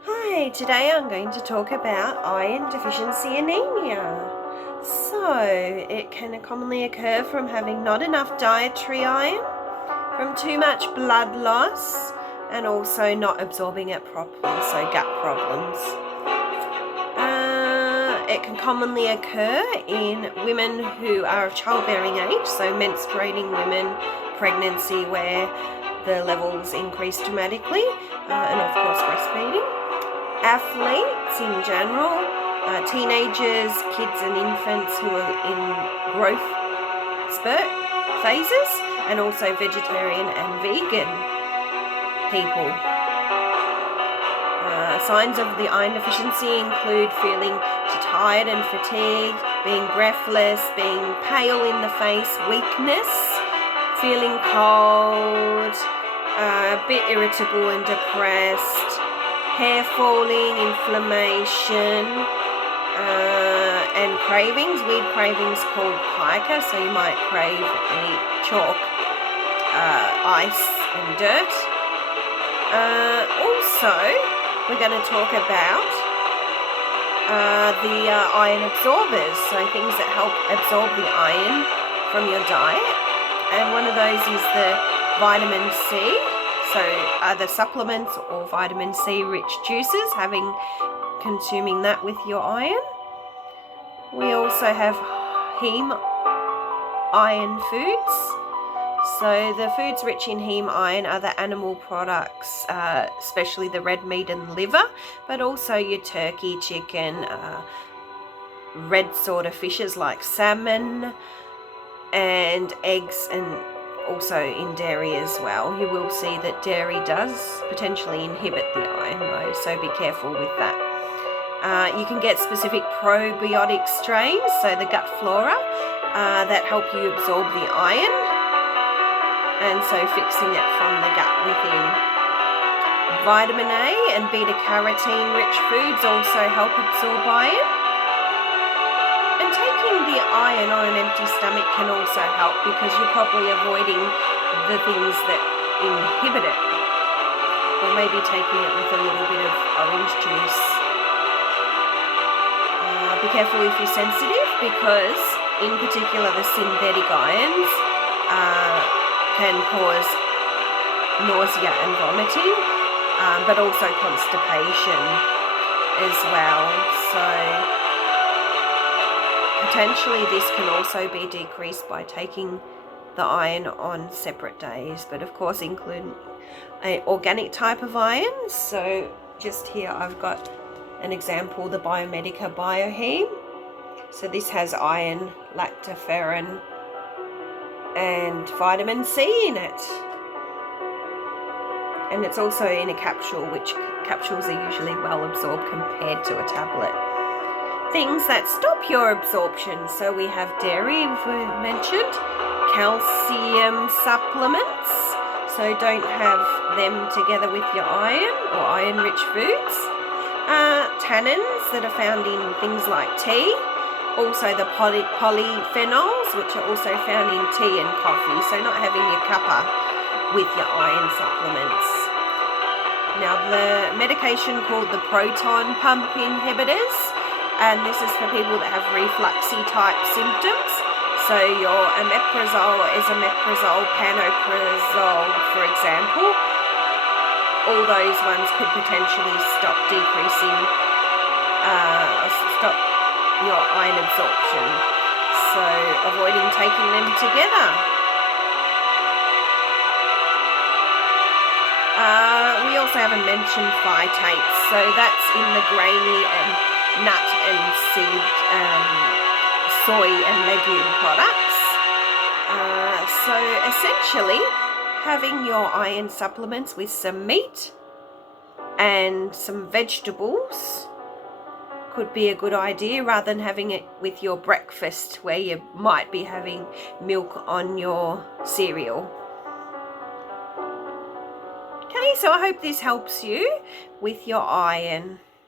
Hi, today I'm going to talk about iron deficiency anemia. So, it can commonly occur from having not enough dietary iron, from too much blood loss, and also not absorbing it properly, so gut problems. It can commonly occur in women who are of childbearing age, so menstruating women, pregnancy where the levels increase dramatically, and of course breastfeeding. Athletes in general, teenagers, kids and infants who are in growth spurt phases, and also vegetarian and vegan people. Signs of the iron deficiency include feeling tired and fatigued, being breathless, being pale in the face, weakness, feeling cold, a bit irritable and depressed, hair falling, inflammation, and cravings, weird cravings called pica, so you might crave and eat chalk, ice and dirt. Also, we're going to talk about the iron absorbers, so things that help absorb the iron from your diet, and one of those is the vitamin C. So either supplements or vitamin C rich juices, consuming that with your iron. We also have heme iron foods. So the foods rich in heme iron are the animal products, especially the red meat and liver, but also your turkey, chicken, red sort of fishes like salmon, and eggs, and also in dairy as well. You will see that dairy does potentially inhibit the iron though, so be careful with that. You can get specific probiotic strains, so the gut flora, that help you absorb the iron, and so fixing it from the gut within. Vitamin A and beta carotene rich foods also help absorb iron. And taking the iron on an empty stomach can also help, because you're probably avoiding the things that inhibit it, or maybe taking it with a little bit of orange juice. Be careful if you're sensitive, because in particular the synthetic irons can cause nausea and vomiting, but also constipation as well. So potentially this can also be decreased by taking the iron on separate days, but of course include an organic type of iron. So just here I've got an example, the Biomedica Bioheme. So this has iron, lactoferrin and vitamin C in it. And it's also in a capsule, which capsules are usually well absorbed compared to a tablet. Things that stop your absorption. So we have dairy, we've mentioned, calcium supplements. So don't have them together with your iron or iron-rich foods. Tannins that are found in things like tea. Also the polyphenols, which are also found in tea and coffee. So not having your cuppa with your iron supplements. Now the medication called the proton pump inhibitors, and this is for people that have refluxy type symptoms. So your omeprazole, esomeprazole, pantoprazole, for example, all those ones could potentially stop your iron absorption. So avoiding taking them together. We also haven't mentioned phytates, so that's in the grainy and nut and seed, soy and legume products. So essentially, having your iron supplements with some meat and some vegetables could be a good idea, rather than having it with your breakfast where you might be having milk on your cereal. Okay, so I hope this helps you with your iron.